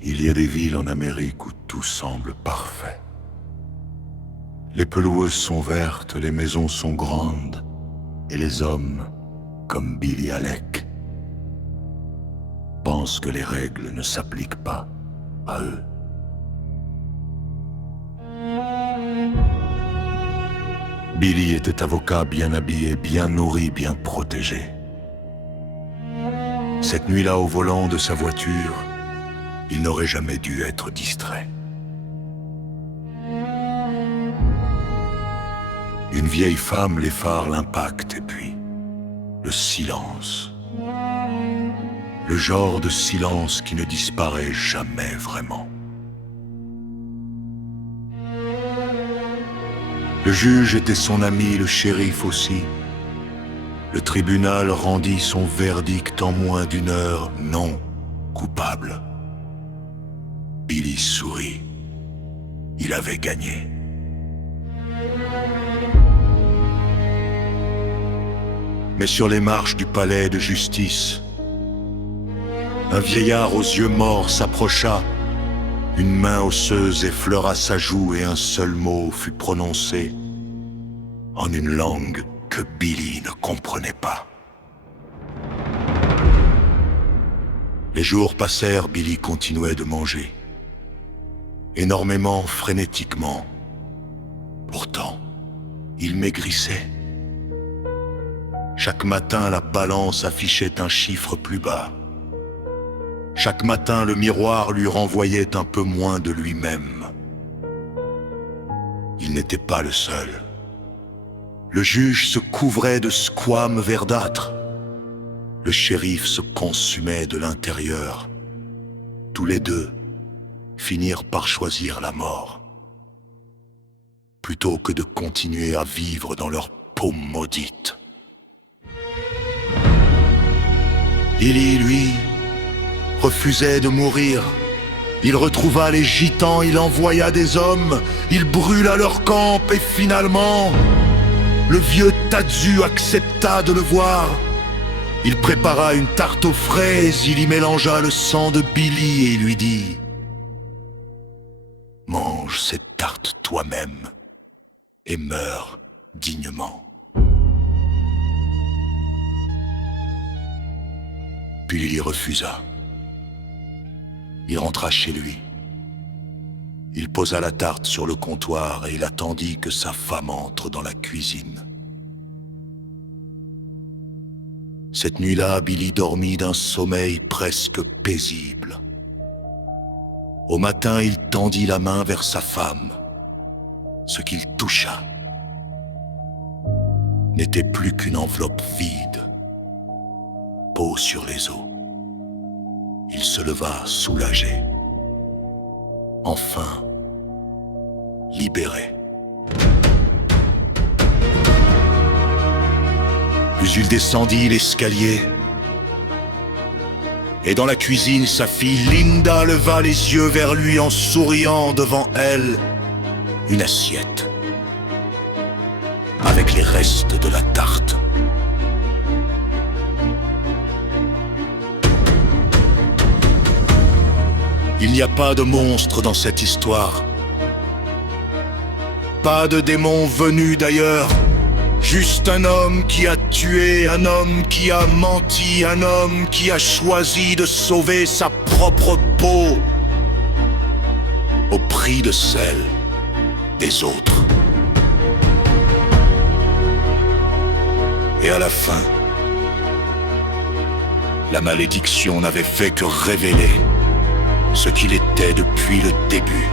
Il y a des villes en Amérique où tout semble parfait. Les pelouses sont vertes, les maisons sont grandes, et les hommes, comme Billy Halleck, pensent que les règles ne s'appliquent pas à eux. Billy était avocat bien habillé, bien nourri, bien protégé. Cette nuit-là, au volant de sa voiture, il n'aurait jamais dû être distrait. Une vieille femme l'effare, l'impact, et puis le silence. Le genre de silence qui ne disparaît jamais vraiment. Le juge était son ami, le shérif aussi. Le tribunal rendit son verdict en moins d'une heure, non coupable. Billy sourit. Il avait gagné. Mais sur les marches du palais de justice, un vieillard aux yeux morts s'approcha. Une main osseuse effleura sa joue et un seul mot fut prononcé en une langue que Billy ne comprenait pas. Les jours passèrent, Billy continuait de manger. Énormément, frénétiquement. Pourtant, il maigrissait. Chaque matin, la balance affichait un chiffre plus bas. Chaque matin, le miroir lui renvoyait un peu moins de lui-même. Il n'était pas le seul. Le juge se couvrait de squames verdâtres. Le shérif se consumait de l'intérieur. Tous les deux finirent par choisir la mort, plutôt que de continuer à vivre dans leur peau maudite. Billy, lui, refusait de mourir. Il retrouva les gitans, il envoya des hommes, il brûla leur camp et finalement, le vieux Tadzu accepta de le voir. Il prépara une tarte aux fraises, il y mélangea le sang de Billy et lui dit « Mange cette tarte toi-même et meurs dignement. » Billy refusa. Il rentra chez lui. Il posa la tarte sur le comptoir et il attendit que sa femme entre dans la cuisine. Cette nuit-là, Billy dormit d'un sommeil presque paisible. Au matin, il tendit la main vers sa femme. Ce qu'il toucha n'était plus qu'une enveloppe vide, peau sur les os. Il se leva soulagé. Enfin, libéré. Puis il descendit l'escalier. Et dans la cuisine, sa fille Linda leva les yeux vers lui en souriant devant elle. Une assiette avec les restes de la tarte. Il n'y a pas de monstre dans cette histoire. Pas de démon venu d'ailleurs. Juste un homme qui a tué, un homme qui a menti, un homme qui a choisi de sauver sa propre peau au prix de celle des autres. Et à la fin, la malédiction n'avait fait que révéler ce qu'il était depuis le début.